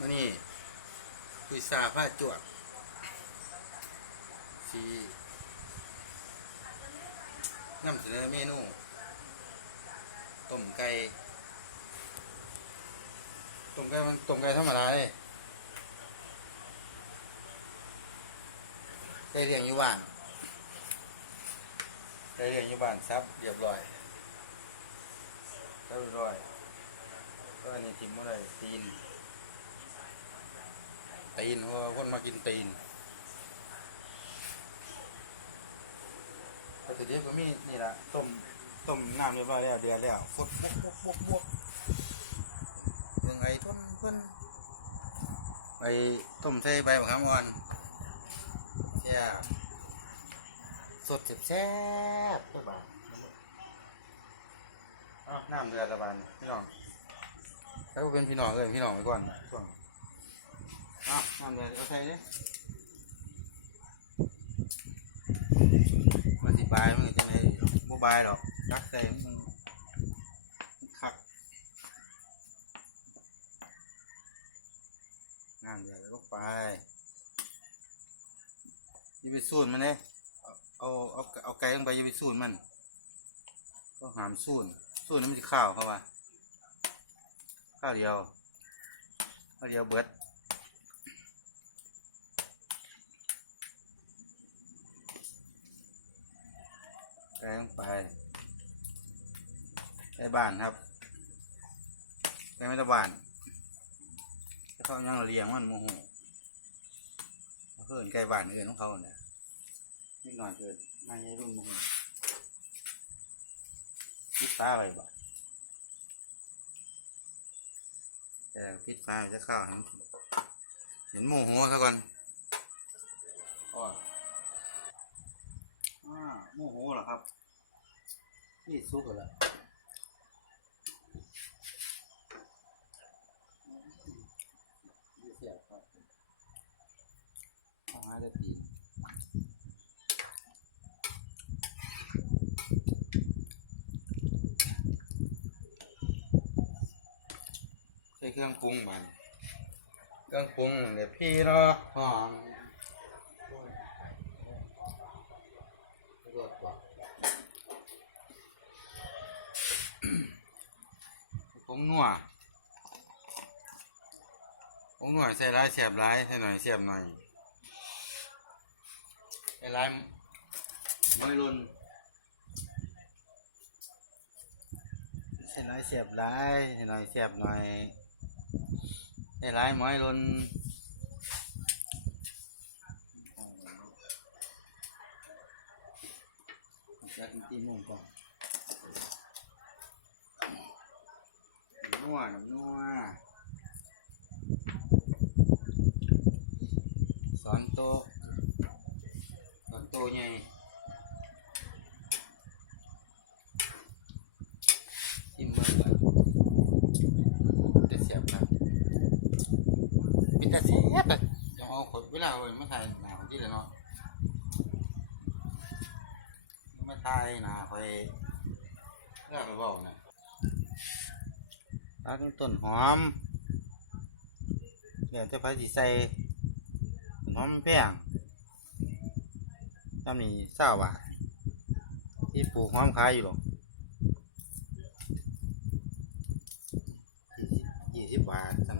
มานี่คุยซาผ้าจวดสีนำเสนอเมนู ต้มไก่ ต้มไก่มันต้มไก่ธรรมดาเลยไก่เลี้ยงอยู่บ้านไก่เลี้ยงอยู่บ้านซับเรียบร้อยเรียบร้อยก็อันนี้ทิมอะไรตีน ตีนเพราะว่าคนมากินตีนแต่ทีเดียวก็มีนี่ละต้มต้มน้ำเรียบร้อยแล้วเดือดแล้วฟดบวกบวกบวกบวกยังไงเพิ่นเพิ่นไปต้มใส่ใบมะขามอ่อนแซ่สดเจ็บแซ่บแซ่บบานอ้าวน้ำเดือดละบานพี่น้องแล้วก็เป็นพี่น้องเลยพี่น้องไปก่อนช่วง อะน้ำเดือดก็ใส่ดิมาสิบายมันจะไหนบ่บายหรอกรักใส่มันคักน้ำเดือดแล้วก็ไปยิ่ไปสูนมันเลยเอาเอาเอาเอาไก่ลงไปยิ่ไปสูนมัน ก็หามสูนสูนนั้นมันจะข้าวเขาว่าข้าวเดียวข้าวเดียวเบิด แกงไปไก่บ้านครับไก่ไม่ตะบ้านเขายังเลียงมันโมโหเพื่อนไก่บ้านเอื่นของเขาเนี่ยนิดหน่อยเกินนายรุ่นโมโหปิดตาไปบ่แต่ปิดตาจะเข้าเห็นโมโหซะก่อนอ้อโมโหเหรอครับ นี่ซุกเหรอนี่เสียบครับเอาหาจะตีใช้เครื่องปรุงมันเครื่องปรุงเดี๋ยวพี่เนาะหอม รสบ่ ผงนัวผงนัวใส่ร้ายเสียบร้ายใส่หน่อยเสียบหน่อยใส่ร้ายมวยรุนใส่ร้ายเสียบร้ายใส่หน่อยเสียบหน่อยใส่ร้ายมวยรุนจะกินตีนนุ่มก่อน นัวน้ำนัวสอนโตสอนโตะใหญ่ทิมเบอร์จะเสียบนะเป็นแต่เสียบเลยเดี๋ยวเอาขดเวลาเอาไมาถ่ายหนาวที่เลยเนาะไม่ตายนะคอยเลือกไปบอกนะ ตัดต้นหอมเดี๋ยวจะไปสิใส่หอมแพงจำนี่เศร้าบาทที่ปลูกหอมขายอยู่หรอกยี่สิบบาทจำ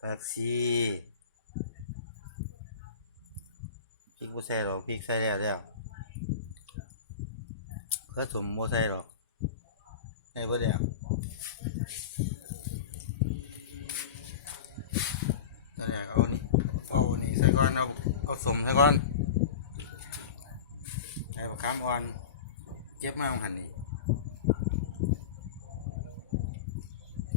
แปดสี่พริกบัใส่หรอกพริกใส่แล้วแล้วเพื่อสมบัใส่หรอก ให้เพื่อแล้วตอนแรกเอานี่เอานี่ใส่ก้อนเอาเอาสมใส่ก้อนไอ้บักขามอ่อนเก็บมาของหันนี่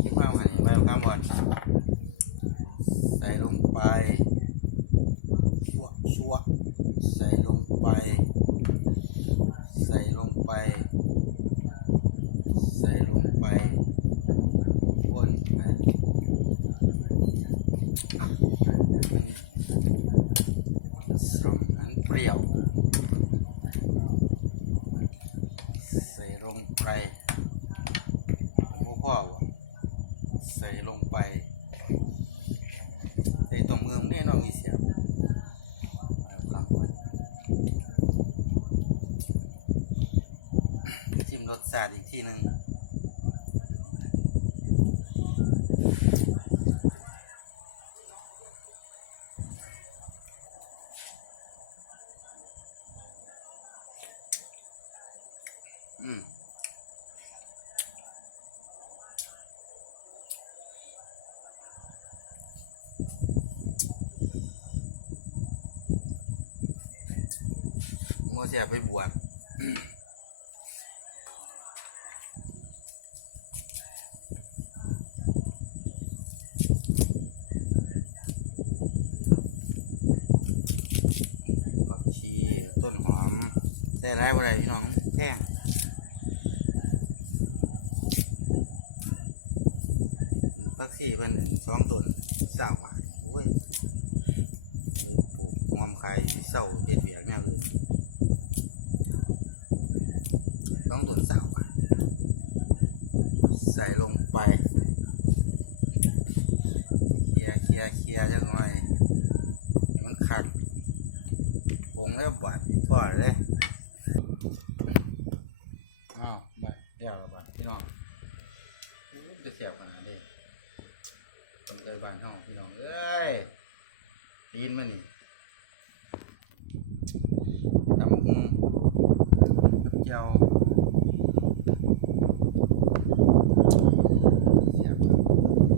เก็บมาของหันนี่ใบบักขามอ่อนใส่ลงไป ชัวชัวใส่ลงไป ใส่ลงไป ใส่ลงไปวนไปสมอันเปรี้ยว ใส่ลงไปโอ้พ่อวะใส่ลง สียไปบวชผักชีต้นหอมใส่ไรบ่ได้พี่น้องแห้งผักชีเพิ่นสองต้นสาวโอ้ยปลูกหอมขายเศร้าเด็ดเบียกแนวอื่นสองต้นสาวบาทใส่ลงไปเคลียร์ เคลียร์เคลียร์จังหน่อยให้มันคัก ผงแล้วบาดพอเลยอ้าวบาดเดี๋ยวละบาดพี่น้องอู้จะเสียบขนาดนี้คนเคยบ้านห้องพี่น้อง เอ้ยตีนมันนี่ตำหุงน้ำเจียวเสียบครับ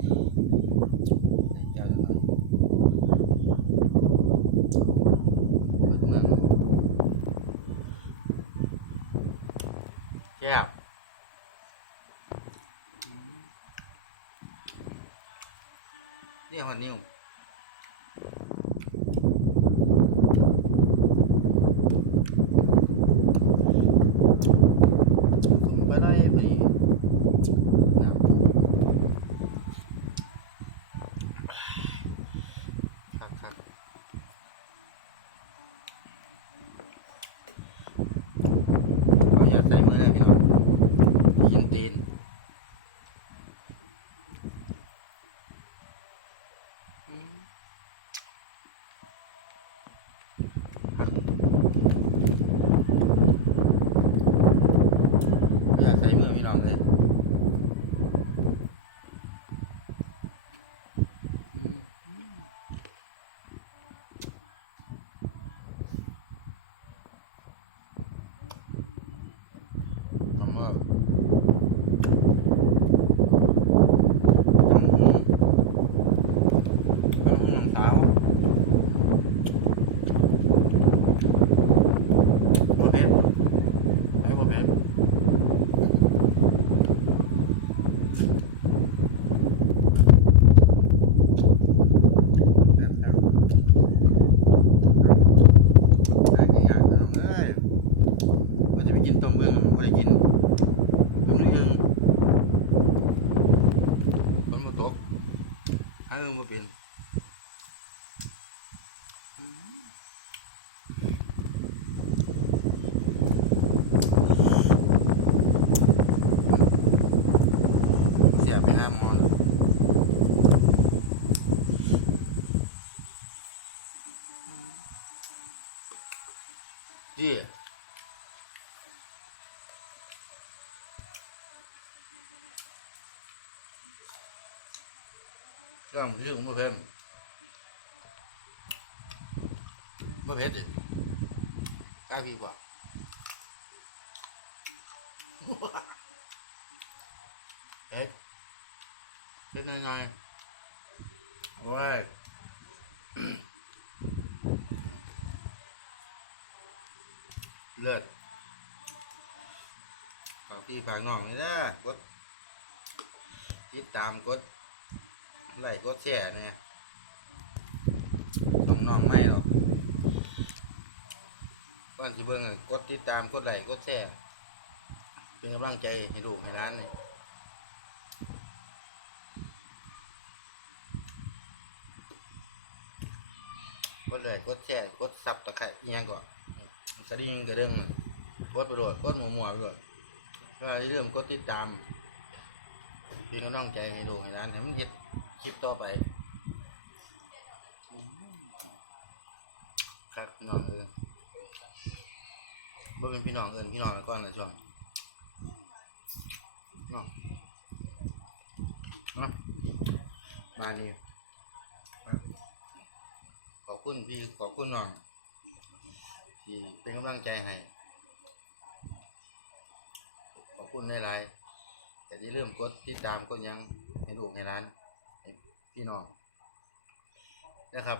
ใส่เจียวจังหน่อยเปิดเมือง แซ่บ เรียกว่านิ้วผมไปได้พอดีน้ำครับครับเอาอย่าใส่มือเลยพี่น้องยินตีน อย่าใส่มือพี่น้องเลยทำว่าทำหูทำหูน้ำสาวบ่เผ็ดไอ้บ่เผ็ด แบบแบบหากินยากพี่น้องเอ้ยว่าจะไปกินต้มเบื้องไม่ได้กินต้มเรื่องคนมาตกหาเรื่องมาเป็นเสียไปห้าหมอน ดี เครื่องชื่อของมะเพ็มมะเพ็ดดิกล้าพี่กว่าเอ๊ะเล็น้อยๆโอ้ยเลิศฝากพี่ฝากน้องนี่นะกดติดตามกด ไลค์กดแชร์เนี่ยน้องน้องไม่หรอกก่อนสิเบิ่งกดติดตามกดไลค์กดแชร์เป็นกำลังใจให้ลูกให้ร้านนี่กดไลค์กดแชร์กดซับตะไคร้ยังก่อนสดิ้งกระเด้งกดไปโดดกดหมัวหมัวไปโดดก็เริ่มกดติดตามเป็นกำลังใจให้ดูให้ร้านให้มันเฮ็ด คลิปต่อไปครับพี่น้องเอินบ่เป็นพี่น้องเอินพี่น้องแล้วก่อนละช่วงนาะเนาะมานี่ขอบคุณพี่ขอบคุณน้องที่เป็นกำลังใจให้ขอบคุณในไลน์แต่ที่เริ่มกดติดตามกดยังให้ลูกให้ร้าน พี่น้องนะครับ